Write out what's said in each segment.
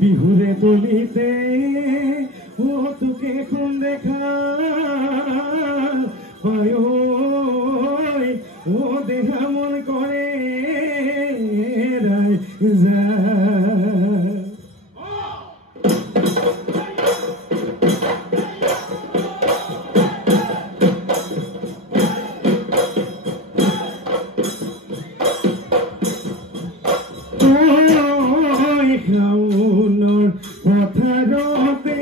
বিহুরে তলিতে ও তোকে কোন দেখা পায় ও দেখা মন করে রায় যা পথারতে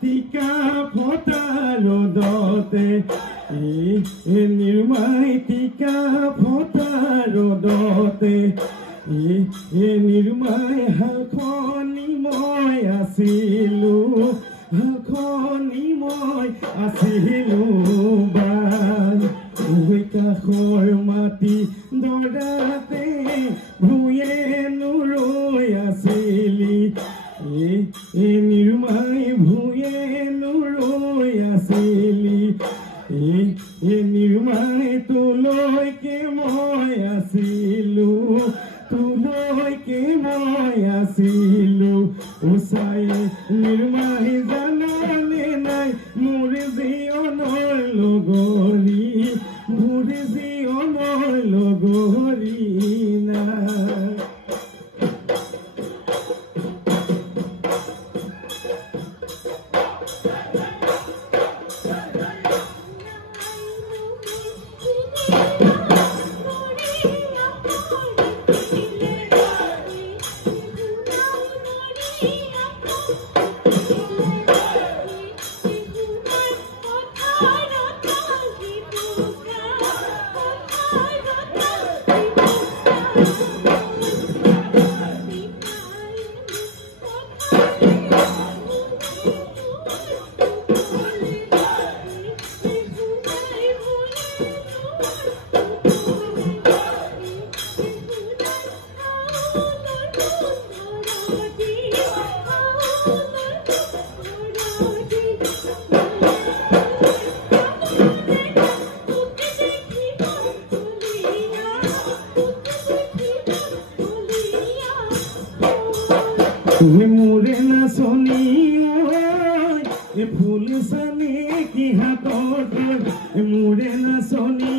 টিকা ফটারদতে নির্মাই টিকা ফটারদতে নিৰ্মাই হালখনি মই আছিলো হালখনি মই আছিলো বান কাষৰ মাটি দৰাতে ভূঞে নুৰৈ আছিলি নিৰ্মাই ভূঞে নুৰৈ আছিলি নিৰ্মাই তোলৈকে মই আছিলো তোলৈকে মই আছিলো উচাই নিৰ্মাই জাননে নাই মোৰ জীৱনৰ লগৰী মোৰ জীৱনৰ লগৰী নাই মোৰে নাচনি ফুল চানে কি হাতত মোৰে নাচনি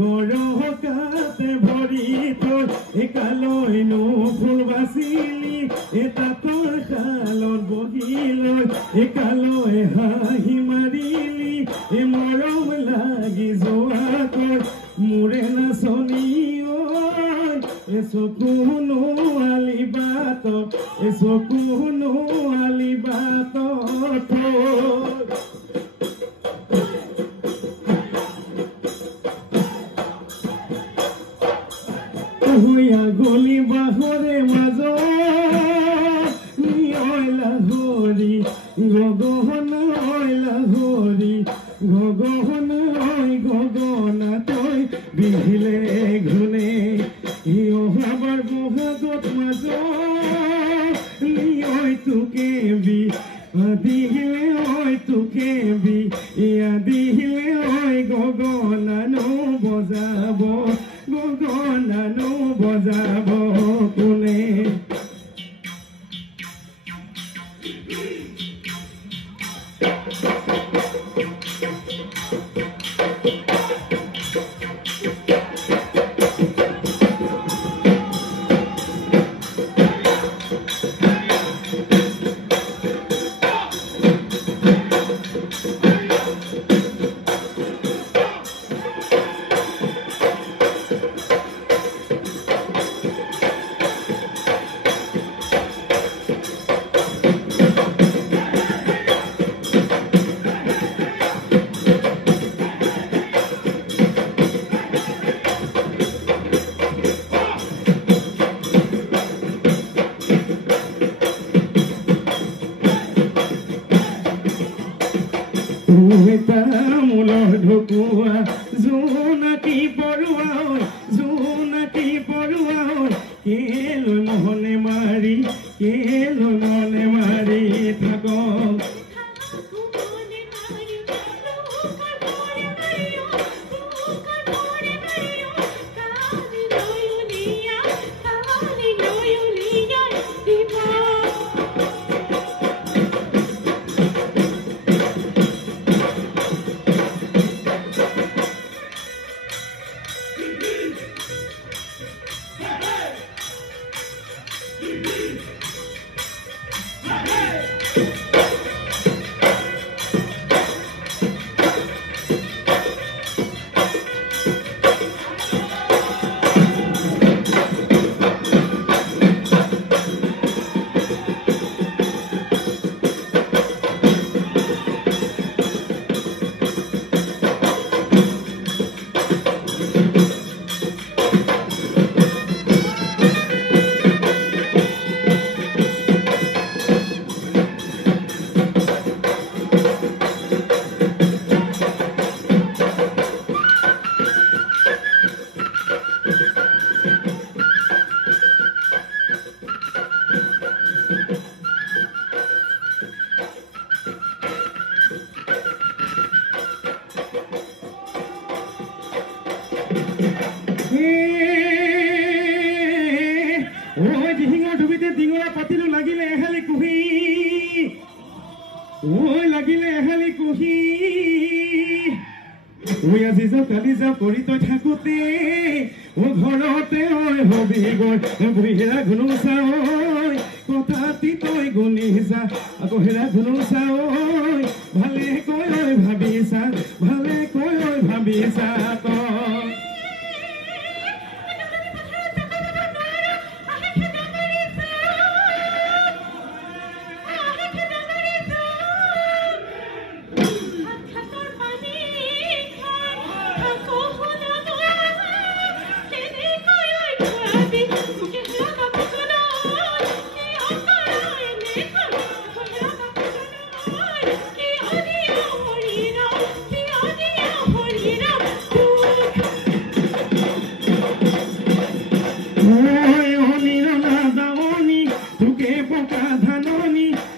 গৰকাতে ভৰি তোৰ একালৈনো ফুল বাচিলি তাঁতৰ শালত বহি লৈ একালৈ হাঁহি মাৰিলি মৰম লাগি যোৱাকৈ মোৰে নাচনি চকুনো আলিবাত চকুনো আলিবাত হৈয়া গলি বাহৰে মাজত লাহৰি গগন লাহৰি গগন গগনা তই বিহিলে ঘূনে অহাবাৰ বহাগত মাজত তোকে বি দিলে তোকে বি দিলে গগনানো বজাব গগনানো বজাব কোনে তামোলৰ ঢকুৱা জোনাকী পৰুৱা জোনাকী পৰুৱা কেলৈ মনে মাৰি থাক ডিঙৰ ধুবিতে ডিঙৰা পাতিলো লাগিলে এহালি কুহি লাগিলে এহালি কুহি আজি যাওঁ কালি যাওঁ কৰি তই থাকোতে ঘৰতে হবি গৈ বুঢ়ীৰা ঘুনুচা কথাতি তই গুণিছা আকৌ হেৰা ঘুনুচা ভালে কৈ ভাবিছা তই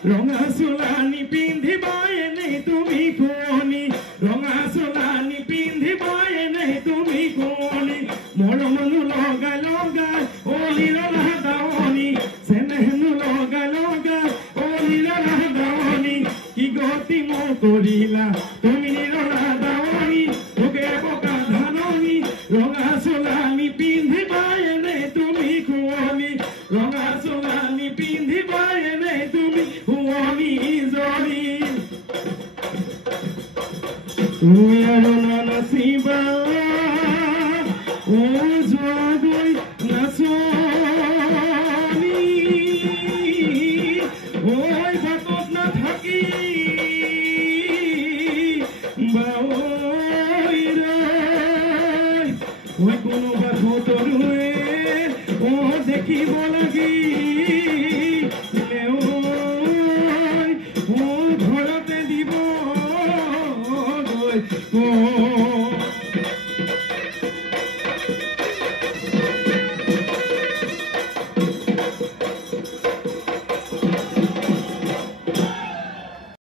ৰঙা চোলানি পিন্ধিব এনে তুমি কোঁৱনী ৰঙা চোলানি পিন্ধিব এনে তুমি কোঁৱনী মৰমনো লগাই অলিৰ দাৱনী চেনেহনো লগাই অলিৰ দাৱনী কি গতি মোৰ কৰিলা তুমি ৰঙা দাৱনী তোকে পকা ধাননি ৰঙা চোলানি পিন্ধিব এনে তুমি কোঁৱনী ৰঙা চোলানি পিন্ধিব এনে তুমি শুৱনি জনী